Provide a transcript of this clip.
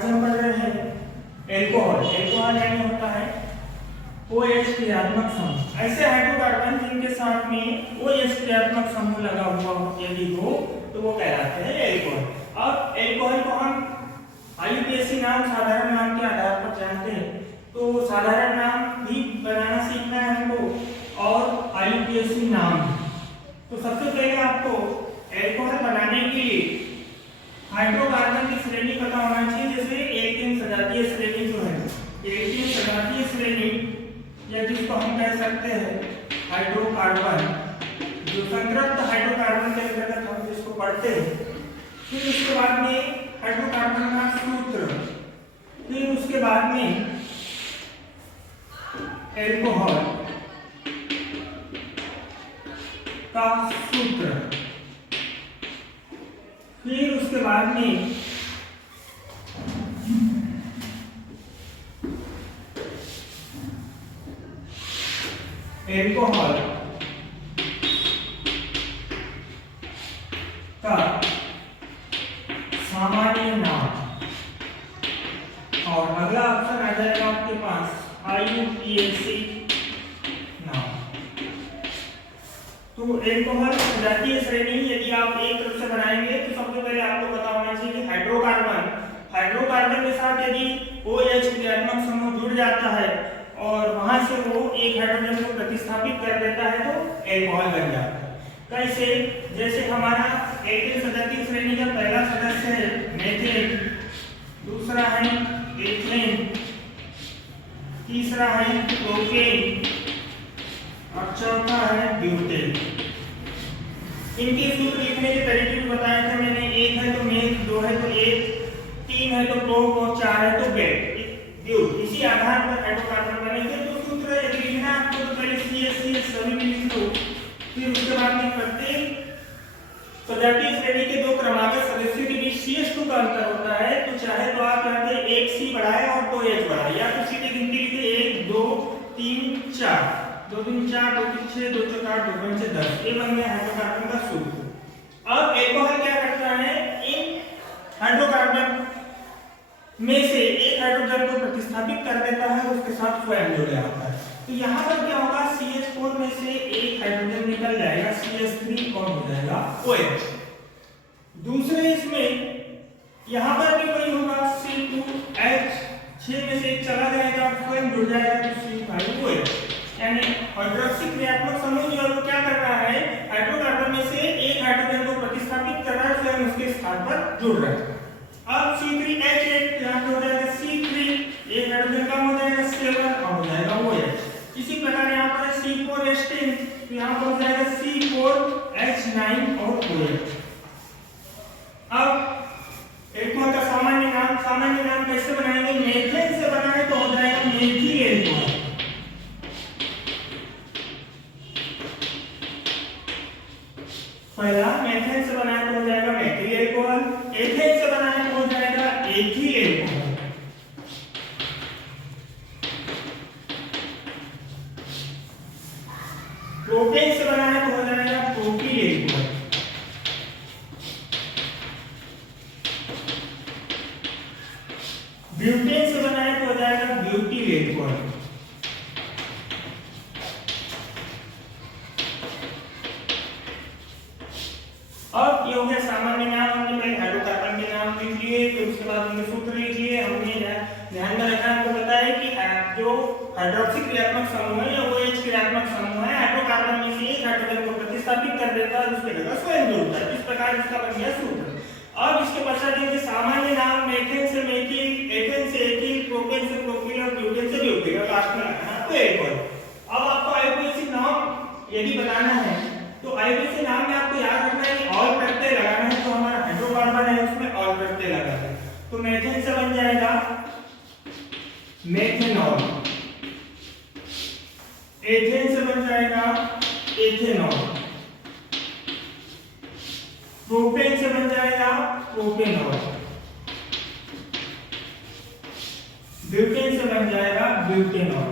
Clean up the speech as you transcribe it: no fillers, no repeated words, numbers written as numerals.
आज हम पढ़ रहे हैं एल्कोहल। एल्कोहल यानी होता है OH क्रियात्मक समूह। ऐसे हाइड्रोकार्बन जिनके साथ में OH क्रियात्मक समूह लगा हुआ यदि हो तो वो कहलाते हैं एल्कोहल। अब एल्कोहल को हम IUPAC नाम, साधारण नाम के आधार पर जानते हैं, तो साधारण नाम भी बनाना सीखना है हमको और IUPAC नाम। तो सबसे पहले आपको एल्कोहल बनाने के लिए हाइड्रोकार्बन की श्रेणी पता होना चाहिए। जैसे एल्केन सजातीय श्रेणी जो है, एल्केन सजातीय श्रेणी या जिसको हम कह सकते हैं हाइड्रोकार्बन, जो संतृप्त हाइड्रोकार्बन के अंतर्गत हम जिसको पढ़ते हैं। फिर उसके बाद में हाइड्रोकार्बन का सूत्र, फिर उसके बाद में एल्कोहल का सूत्र, फिर उसके बाद में एल्कोहल का सामान्य नाम, और अगला ऑप्शन आ जाएगा आपके पास IUPAC नाम। तो एल्कोहल सजातीय श्रेणी यदि आप एक तरफ से बनाएंगे तो सबसे पहले आपको पता होना चाहिए कि हाइड्रोकार्बन के साथ यदि OH क्रियात्मक समूह जुड़ जाता है और वहां से वो एक हाइड्रोजन को प्रतिस्थापित कर देता है तो एल्कोहल बन जाता है। कैसे? जैसे हमारा एल्केन सजातीय श्रेणी का पहला सदस्य है मेथेन, दूसरा है एथेन, तीसरा है प्रोपेन और चौथा है ब्यूटेन। इनके सूत्र लिखने के तरीके भी बताए थे मैंने। एक है तो मेथ, दो है तो एथ, तीन है तो प्रोप और चार है तो बेट। इसी आधार पर हाइड्रोकार्बन बनेंगे। तो सूत्र यदि लिखना आपको तो पहले CH सभी में लिख लो, फिर उसके बाद में प्रत्येक सजातीय श्रेणी के दो क्रमागत सदस्यों के बीच CH2 का अंतर होता है। तो चाहे तो आप यहाँ पे एक C बढ़ाए और दो H बढ़ाए, या तो सीधे गिनती लिखे 1 2 3 4, 2 3 4, 2 3 6, 2 4 8, 2 5 6 10। ये बन गया हाइड्रोकार्बन का सूत्र। अब एल्कोहल क्या करता है, इन हाइड्रोकार्बन में से एक हाइड्रोजन को प्रतिस्थापित कर देता है, उसके साथ स्वयं जुड़ जाता है। तो यहाँ पर क्या होगा, CH4 में से एक हाइड्रोजन निकल जाएगा, CH3 और हो जाएगा OH। दूसरे इसमें यहाँ पर भी वही होगा, C2H, 6 में से एक चला जाएगा और स्वयं जुड़ जाएगा तो C5OH। यानी हाइड्रोक्सी क्रियात्मक समूह जो है वो क्या कर रहा है, हाइड्रोकार्बन में से एक हाइड्रोजन को प्रतिस्थापित कर रहा है, स्वयं उसके स्थान पर जुड़ रहा है। अब C3H8 यहाँ पे हो जाएगा C3, एक हाइड्रोजन कम हो जाएगा 7 और हो जाएगा OH। इसी प्रकार यहाँ पर C4H10, तो यहाँ पर हो जाएगा C4H9 और OH। अब एल्कोहल का सामान्य नाम कैसे बनाएंगे, मेथेन से बनाए तो हो जाएगा मेथिल एल्कोहल। पहला मेथेन से बनाए तो हो जाएगा मेथिल एल्कोहल, एथेन से बनाए तो हो जाएगा एथिल एल्कोहल। प्रोपेन से बनाए तो हो जाएगा प्रोपील एल्कोहल। ब्यूटेन से बनाए तो हो जाएगा ब्यूटिल एल्कोहल। अब ये हो गया सामान्य नाम। हमने पहले हाइड्रोकार्बन के नाम लिख लिए, फिर उसके बाद उनके सूत्र लिख लिए। हमने ध्यान में रखना आपको पता है कि जो हाइड्रोक्सी क्रियात्मक समूह है या OH क्रियात्मक समूह है, हाइड्रोकार्बन में से एक हाइड्रोजन को प्रतिस्थापित कर देता है और उसके जगह स्वयं जुड़ता है। इस प्रकार इसका बन गया सूत्र। अब इसके पश्चात ये सामान्य नाम मेथेन से मेथिल, एथेन से एथिल, प्रोपेन से प्रोपील और ब्यूटेन से ब्यूटिल, और लास्ट में लगाना तो एल्कोहल। अब आपको IUPAC नाम यदि बनाना है तो IUPAC नाम में आपको याद रखना है कि ऑल प्रत्यय लगाना है। तो हमारा हाइड्रोकार्बन है उसमें ऑल प्रत्यय लगा है, तो मेथेन से बन जाएगा मेथेनॉल, एथेन से बन जाएगा एथेनॉल, प्रोपेन से बन जाएगा प्रोपेनॉल, ब्यूटेन से बन जाएगा ब्यूटेनॉल।